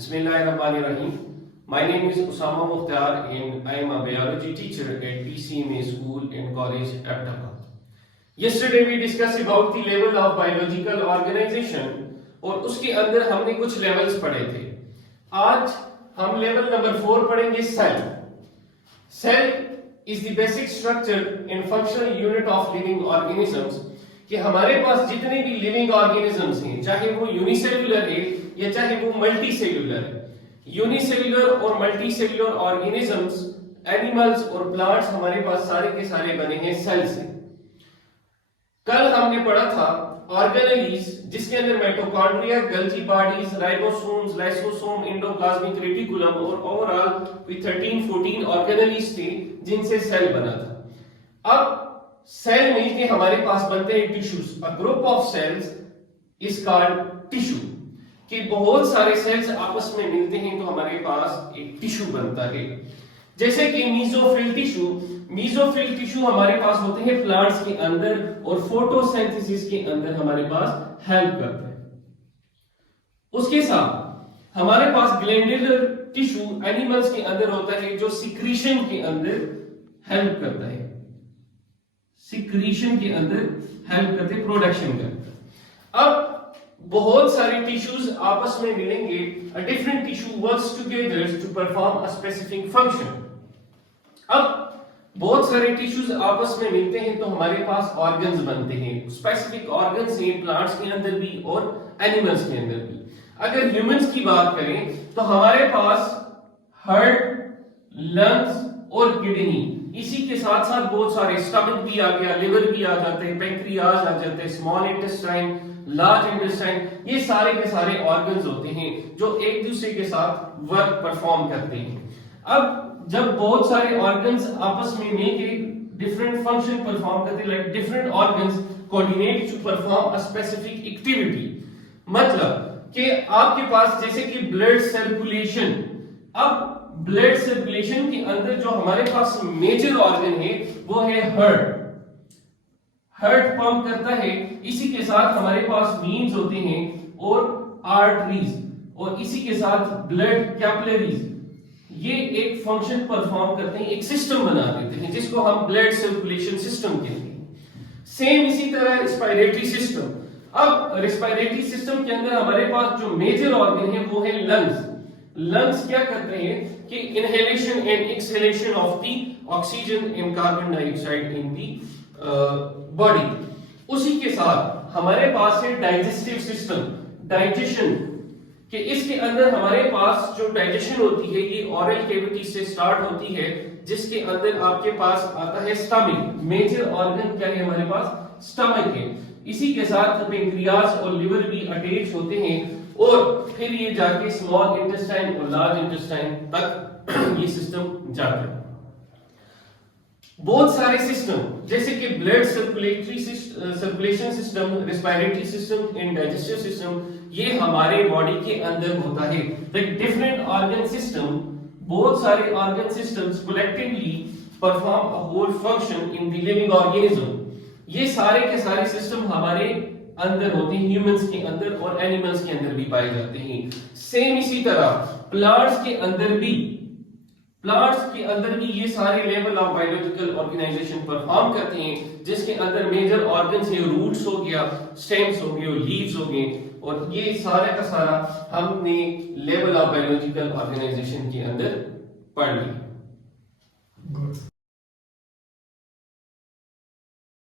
Bismillahirrahmanirrahim. My name is Usama Mukhtar and I am a biology teacher at PCMA School and College, Ahmedabad. Yesterday we discussed about the level of biological organization और उसके अंदर हमने कुछ levels पढ़े थे. आज हम level number 4 पढ़ेंगे cell. Cell is the basic structure and functional unit of living organisms. कि हमारे पास जितने भी लिविंग ऑर्गेनिजम्स हैं, चाहे वो यूनिसेल्युलर है या चाहे वो मल्टी सेल्युलर है, यूनिसेल्युलर और मल्टी सेल्युलर ऑर्गेनिजम्स, एनिमल्स और प्लांट्स हमारे पास सारे के सारे बने हैं सेल से. कल हमने पढ़ा था ऑर्गेनेलीज, जिसके अंदर mitochondria, Golgi bodies, ribosomes, lysosome, endoplasmic reticulum और ओवरऑल 13-14 ऑर्गेनेलीज थे जिनसे सेल बना था. अब सेल में के हमारे पास बनते हैं tissues. A group of cells is called tissue. कि बहुत सारे सेल्स आपस में मिलते हैं तो हमारे पास एक टिश्यू बनता है. जैसे कि मीजोफिल टिश्यू. मीजोफिल टिश्यू हमारे पास होते हैं प्लांट्स के अंदर और फोटोसिंथेसिस के अंदर हमारे पास हेल्प करते हैं. उसके साथ हमारे पास ग्लैंडुलर टिश्यू एनिमल्स के अंदर होता है जो सिक्रीशन के अंदर हेल्प करता है. सिक्रीशन के अंदर हेल्प करते, प्रोडक्शन करते. अब बहुत सारे टिश्यूज आपस में मिलेंगे. A different tissue works together to perform a specific function. अब बहुत सारे टिश्यूज आपस में मिलते हैं तो हमारे पास ऑर्गन्स बनते हैं. स्पेसिफिक ऑर्गन्स हैं प्लांट्स के अंदर भी और एनिमल्स के अंदर भी. अगर ह्यूमंस की बात करें तो हमारे पास हार्ट, लंग्स और किडनी, इसी के साथ साथ बहुत सारे, स्टमक भी आ गया, लिवर भी आ जाते हैं, पैंक्रियाज आ जाते हैं, स्मॉल इंटेस्टाइन, लार्ज इंटेस्टाइन, ये सारे के सारे ऑर्गन्स होते हैं जो एक दूसरे के साथ वर्क परफॉर्म करते हैं. अब जब बहुत सारे ऑर्गन्स आपस में मिलकर डिफरेंट फंक्शन परफॉर्म करते हैं, like different organs coordinate to perform a specific activity. मतलब कि आपके पास जैसे कि ब्लड सर्कुलेशन. अब ब्लड सर्कुलेशन के अंदर जो हमारे पास मेजर ऑर्गन है वो है हार्ट. हार्ट पंप करता है. इसी के साथ हमारे पास वीन्स होते हैं और आर्टरीज, और इसी के साथ ब्लड कैपिलरीज. ये एक फंक्शन परफॉर्म करते हैं, एक सिस्टम बना देते हैं जिसको हम ब्लड सर्कुलेशन सिस्टम कहते हैं. सेम इसी तरह रेस्पिरेटरी सिस्टम. अब रेस्पिरेटरी सिस्टम के अंदर हमारे पास जो मेजर ऑर्गन है वो है लंग्स. लंग्स क्या करते हैं कि inhalation and exhalation of the oxygen and carbon dioxide in the body. उसी के साथ हमारे पास है डाइजेस्टिव सिस्टम, डाइजेशन. कि इसके अंदर हमारे पास जो डाइजेशन होती है ये ओरल कैविटी से स्टार्ट होती है, जिसके अंदर आपके पास आता है स्टमक. मेजर ऑर्गन क्या है हमारे पास? स्टमक है. इसी के साथ पैंक्रियास और लिवर भी अटैच होते हैं और फिर ये जाके स्मॉल इंटेस्टाइन और लार्ज इंटेस्टाइन तक ये सिस्टम जाता है. बहुत सारे सिस्टम जैसे कि blood circulation system, respiratory system and digestive system, ये हमारे बॉडी के अंदर होता है. डिफरेंट ऑर्गन सिस्टम, बहुत सारे organ systems collectively perform a whole function in the living organism. ये सारे के सारे सिस्टम हमारे अंदर होते हैं, ह्यूमंस के अंदर और एनिमल्स के अंदर भी पाए जाते हैं. सेम इसी तरह प्लांट्स के अंदर भी ये सारे level of biological organisation perform करते हैं, जिसके अंदर मेजर ऑर्गन्स है, रूट्स हो गया, स्टेम्स हो गए और लीव्स हो गए. और ये सारा का सारा हमने लेवल ऑफ बायोलॉजिकल ऑर्गेनाइजेशन के अंदर पढ़ लिया.